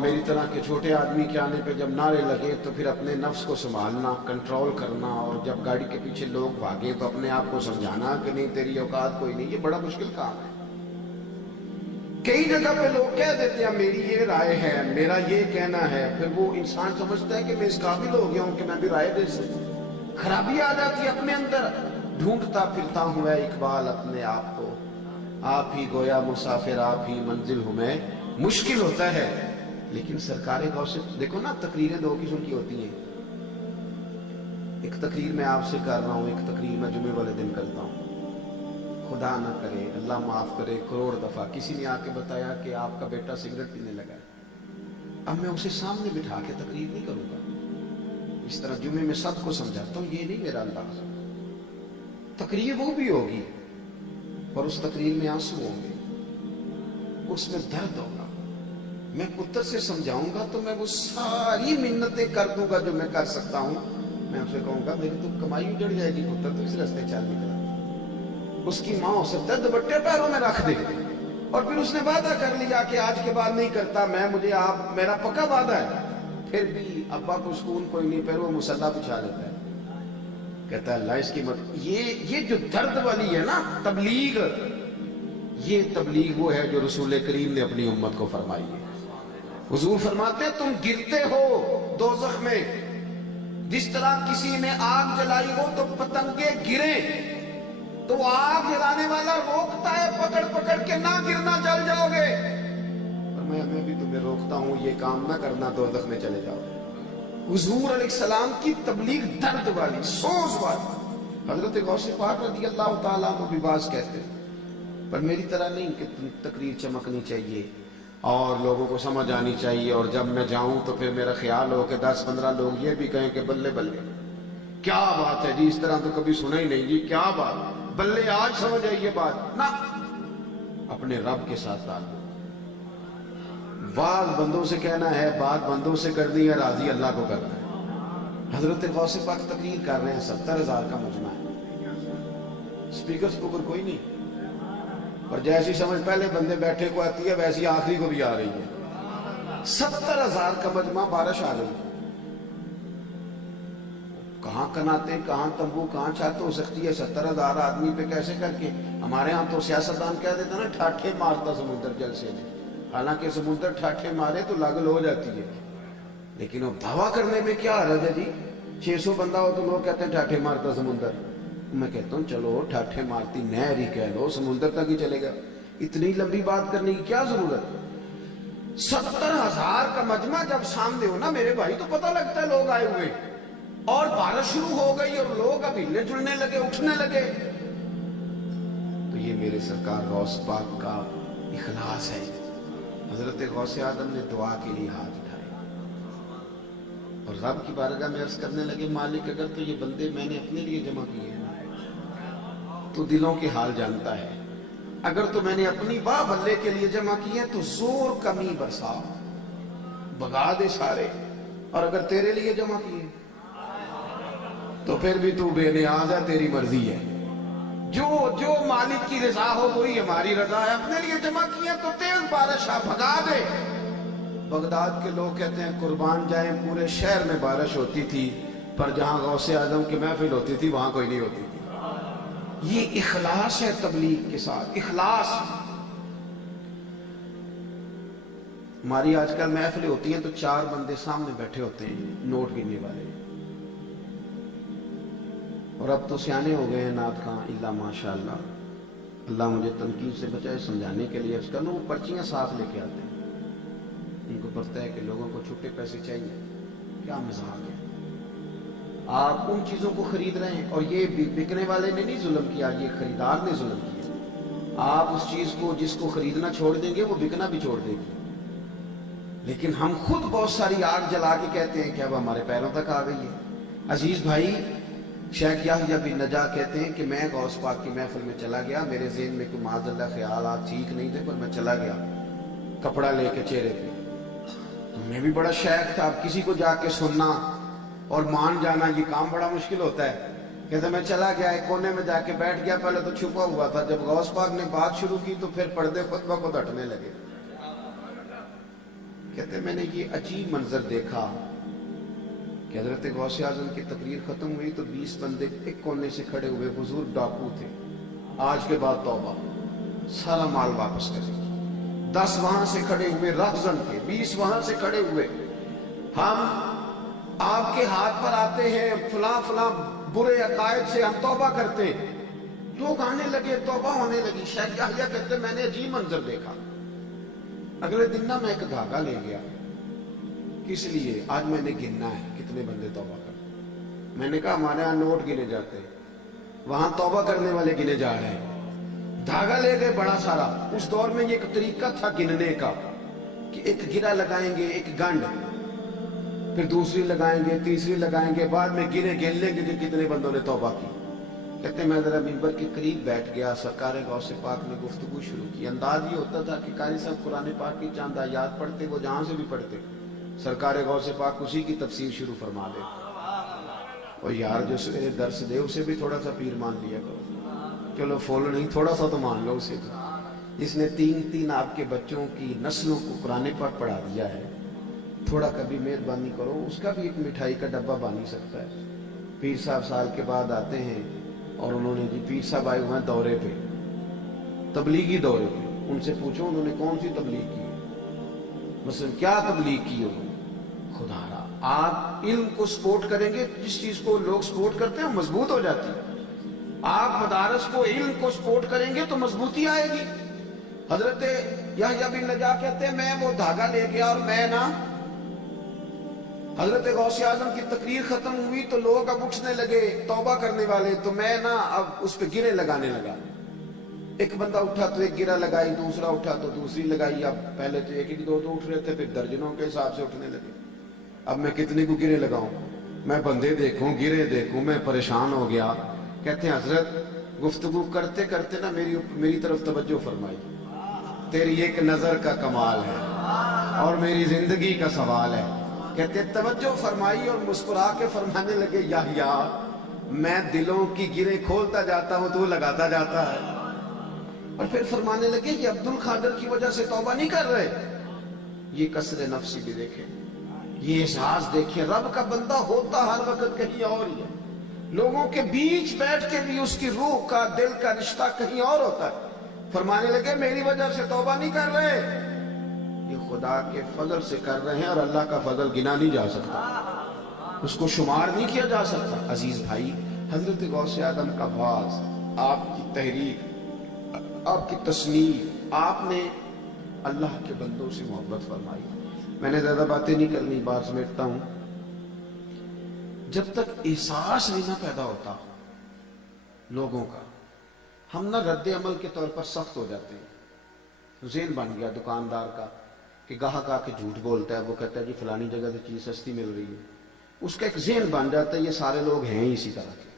मेरी तरह के छोटे आदमी के आने पे जब नारे लगे तो फिर अपने नफ्स को संभालना, कंट्रोल करना, और जब गाड़ी के पीछे लोग भागे तो अपने आप को समझाना कि नहीं तेरी औकात कोई नहीं, ये बड़ा मुश्किल काम है। कई जगह पे लोग कह देते हैं मेरी ये राय है, मेरा ये कहना है, फिर वो इंसान समझता है कि मैं इस काबिल हो गया हूं कि मैं भी राय दे सकूं। खराबी आ जाती है अपने अंदर। ढूंढता फिरता हूं मैं इकबाल अपने आप को, आप ही गोया मुसाफिर आप ही मंजिल हूं मैं। मुश्किल होता है, लेकिन सरकार गौसे देखो ना, तकरीरें दो किस्म की होती हैं। एक तकरीर मैं आपसे कर रहा हूं, एक तकरीर मैं जुमे वाले दिन करता हूं। खुदा ना करे, अल्लाह माफ करे, करोड़ दफा किसी ने आके बताया कि आपका बेटा सिगरेट पीने लगा है। अब मैं उसे सामने बिठा के तकरीर नहीं करूंगा। इस तरह जुमे में सबको समझाता हूं, ये नहीं मेरा अंदाज। तकरीर वो भी होगी और उस तकरीर में आंसू होंगे, उसमें दर्द होगा। मैं पुत्र से समझाऊंगा तो मैं वो सारी मिन्नतें कर दूंगा जो मैं कर सकता हूं। मैं उसे कहूंगा मेरी तो कमाई उजड़ जाएगी पुत्र, तो इस रास्ते चल निकला। उसकी माँ उसे दुपट्टे पैरों में रख दे और फिर उसने वादा कर लिया कि आज के बाद नहीं करता मैं, मुझे आप, मेरा पक्का वादा है। फिर भी अब्बा को सुकून कोई नहीं, फिर वो मुसल्ला बिछा लेता है, कहता है अल्लाह इसकी मत। ये जो दर्द वाली है ना तबलीग, ये तबलीग वो है जो रसूल करीम ने अपनी उम्मत को फरमाई है। हुजूर फरमाते तुम गिरते हो दोज़ख में, जिस तरह किसी ने आग जलाई हो तो पतंगे गिरे तो आग जलाने वाला रोकता है पकड़ पकड़ के, ना गिरना जल जाओगे। और मैं भी तुम्हें रोकता हूं, ये काम ना करना, दोज़ख में चले जाओ। हुजूर अलैहिस्सलाम की तबलीग दर्द वाली, सोज वाली। हजरत गौसे पाक रज़ी अल्लाह ताला अन्हु भी बाज कहते हैं, पर मेरी तरह नहीं कि तकरीर चमकनी चाहिए और लोगों को समझ आनी चाहिए, और जब मैं जाऊं तो फिर मेरा ख्याल हो कि 10-15 लोग ये भी कहें कि बल्ले बल्ले क्या बात है जी, इस तरह तो कभी सुना ही नहीं जी, क्या बात, बल्ले आज समझ आई ये बात ना। अपने रब के साथ ताल्लुक, वाज बंदों से कहना है, बात बंदों से करनी है, राजी अल्लाह को करना है। हजरत गौसे पाक तकरीर कर रहे हैं, 70,000 का मुजमा है, स्पीकर स्पीकर कोई नहीं, और जैसी समझ पहले बंदे बैठे को आती है वैसी आखिरी को भी आ रही है। 70,000 का मजमा, बारिश आ गई, कहां कनाते, कहां तंबू, कहां छत हो सकती है 70,000 आदमी पे कैसे करके। हमारे यहाँ तो सियासतदान कह देता ना ठाठे मारता समुद्र जलसे में, हालांकि समुद्र ठाठे मारे तो लागल हो जाती है, लेकिन अब दावा करने में क्या हर्ज है जी। 600 बंदा हो तो लोग कहते हैं ठाठे मारता समुद्र। मैं कहता हूँ चलो ठाठे मारती नहर ही कह लो, समुद्र तक ही चलेगा, इतनी लंबी बात करने की क्या जरूरत। 70,000 का मजमा जब सामने हो ना मेरे भाई, तो पता लगता है लोग आए हुए, और बारिश शुरू हो गई और लोग अब हिलने जुलने लगे, उठने लगे। तो ये मेरे सरकार गौस पाक का इखलास है। हजरत गौसे आदम ने दुआ के लिए हाथ उठाए और रब की बारगाह में अर्ज करने लगे, मालिक अगर तो ये बंदे मैंने अपने लिए जमा किए हैं तो दिलों के हाल जानता है, अगर तो मैंने अपनी वाह बल्ले के लिए जमा किए तो जोर कमी बरसा, भगा दे सारे, और अगर तेरे लिए जमा किए तो फिर भी तू बेनियाज है, तेरी मर्जी है। जो मालिक की रजा हो वही हमारी रजा है। अपने लिए जमा किया तो तेज बारिश आ, भगा दे। बगदाद के लोग कहते हैं कुर्बान जाए, पूरे शहर में बारिश होती थी, पर जहां गौसे आजम की महफिल होती थी वहां कोई नहीं होती थी। ये इखलास है तबलीग के साथ, इखलास। हमारी आजकल महफिलें होती हैं तो 4 बंदे सामने बैठे होते हैं नोट गिनने वाले, और अब तो सियाने हो गए हैं नात खां, इल्ला माशाअल्लाह, अल्लाह मुझे तनकीद से बचाए, समझाने के लिए उसका ना वो पर्चियां साथ लेके आते हैं। उनको पता है कि लोगों को छुट्टे पैसे चाहिए, क्या मजाक है। आप उन चीजों को खरीद रहे हैं, और ये बिकने वाले ने नहीं जुल्म किया, ये खरीदार ने जुल्म किया। आप उस चीज को जिसको खरीदना छोड़ देंगे वो बिकना भी छोड़ देगी। लेकिन हम खुद बहुत सारी आग जला के कहते हैं कि अब हमारे पैरों तक आ गई है। अजीज भाई, शेख याहिया बिन नजा कहते हैं कि मैं गौस पाक की महफिल में चला गया, मेरे ज़हन में कोई माज़अल्लाह ख्यालात ठीक नहीं थे, पर मैं चला गया कपड़ा लेके चेहरे पे, तो मैं भी बड़ा शेख था। अब किसी को जाके सुनना और मान जाना ये काम बड़ा मुश्किल होता है। कहते मैं चला गया, एक कोने में जाके बैठ गया, पहले तो छुपा हुआ था, जब गौस पाक ने बात शुरू की तो फिर पर्दे खुतबा को हटने लगे کہتے ہیں میں نے یہ عجیب منظر دیکھا کہ حضرت غوث اعظم کی تقریر ختم ہوئی تو 20 بندے ایک کونے سے کھڑے ہوئے، حضور ڈاکو تھے، آج کے بعد توبہ، سارا مال واپس کریں گے۔ 10 وہاں سے کھڑے ہوئے راہزن تھے، 20 وہاں سے کھڑے ہوئے، ہم آپ کے ہاتھ پر آتے ہیں، فلاں فلاں برے عقائد سے ہم توبہ کرتے ہیں۔ لوگ آنے لگے، توبہ ہونے لگی۔ شیخ یحییٰ کہتے ہیں میں نے عجیب منظر دیکھا۔ اگلے دن نہ میں ایک دھاگا لے گیا، کس لیے؟ آج میں نے گننا ہے کتنے بندے توبہ کرتے۔ میں نے کہا ہمارے یہاں نوٹ گنے جاتے ہیں، وہاں توبہ کرنے والے گنے جا رہے ہیں۔ دھاگا لے گئے بڑا سارا۔ اس دور میں یہ ایک طریقہ تھا گننے کا کہ ایک گرہ لگائیں گے، ایک گنڈ، پھر دوسری لگائیں گے، تیسری لگائیں گے، بعد میں گن لیں گے کہ کتنے بندوں نے توبہ کی۔ کہتے ہیں میں ذرا ممبر کے قریب بیٹھ گیا، سرکار غوث پاک نے گفتگو شروع کی۔ انداز یہ ہوتا تھا کہ قاری صاحب قرآن پاک کی چاند آیات پڑھتے، وہ جہاں سے بھی پڑھتے، سرکار غوث پاک اسی کی تفسیر شروع فرما دے۔ اور یار جو سویرے درس دے اسے بھی تھوڑا سا پیر مان لیا کرو، چلو فول نہیں، تھوڑا سا تو مان لو اسے تو۔ جس نے 3 آپ کے بچوں کی نسلوں کو قرآن پاک پڑھا دیا ہے، تھوڑا کبھی مہربانی کرو، اس کا بھی ایک مٹھائی کا ڈبہ بن ہی سکتا ہے۔ پیر صاحب سال کے بعد آتے ہیں اور انہوں نے جی پیر صاحب آئے ہوئے ہیں دورے پہ، تبلیغی دورے پہ، ان سے پوچھو انہوں نے کون سی تبلیغ کی، مثلا کیا تبلیغ کی انہوں نے؟ خدا را آپ علم کو سپورٹ کریں گے، جس چیز کو لوگ سپورٹ کرتے ہیں وہ مضبوط ہو جاتی ہے۔ آپ مدارس کو، علم کو سپورٹ کریں گے تو مضبوطی آئے گی۔ حضرت یحییٰ بن نجاح کہتے ہیں میں وہ دھاگا لے گیا اور میں نا، حضرت غوث اعظم کی تقریر ختم ہوئی تو لوگ اب اٹھنے لگے توبہ کرنے والے، تو میں نا اب اس پہ گرے لگانے لگا۔ ایک بندہ اٹھا تو ایک گرہ لگائی، دوسرا اٹھا تو دوسری لگائی۔ اب پہلے تو ایک 2 اٹھ رہے تھے، پھر درجنوں کے حساب سے اٹھنے لگے۔ اب میں کتنے کو گرے لگاؤں؟ میں بندے دیکھوں، گرے دیکھوں، میں پریشان ہو گیا۔ کہتے ہیں حضرت گفتگو کرتے کرتے نا میری طرف توجہ فرمائی، تیری ایک نظر کا کمال ہے اور میری زندگی کا سوال ہے۔ کہتے ہیں توجہ فرمائی اور مسکرا کے فرمانے لگے یحییٰ میں دلوں کی گریں کھولتا جاتا ہوں تو لگاتا جاتا ہے۔ اور پھر فرمانے لگے یہ عبد القادر کی وجہ سے توبہ نہیں کر رہے، یہ کسر نفسی بھی دیکھیں، یہ احساس دیکھیں، رب کا بندہ ہوتا ہر وقت کہیں اور ہی ہے، لوگوں کے بیچ بیٹھ کے بھی اس کی روح کا، دل کا رشتہ کہیں اور ہوتا ہے۔ فرمانے لگے میری وجہ سے توبہ نہیں کر رہے، یہ خدا کے فضل سے کر رہے ہیں، اور اللہ کا فضل گنا نہیں جا سکتا، اس کو شمار نہیں کیا جا سکتا۔ عزیز بھائی، حضرت غوث اعظم کا واعظ، آپ کی تحریک، آپ کی تصنیف، آپ نے اللہ کے بندوں سے محبت فرمائی۔ میں نے زیادہ باتیں نہیں کرنی، بات سمیٹتا ہوں۔ جب تک احساس نہیں نہ پیدا ہوتا لوگوں کا، ہم نہ رد عمل کے طور پر سخت ہو جاتے ہیں۔ ذہن بن گیا دکاندار کا کہ گاہک آ کے جھوٹ بولتا ہے، وہ کہتا ہے جی فلانی جگہ سے چیز سستی مل رہی ہے، اس کا ایک ذہن بن جاتا ہے یہ سارے لوگ ہیں ہی اسی طرح کے۔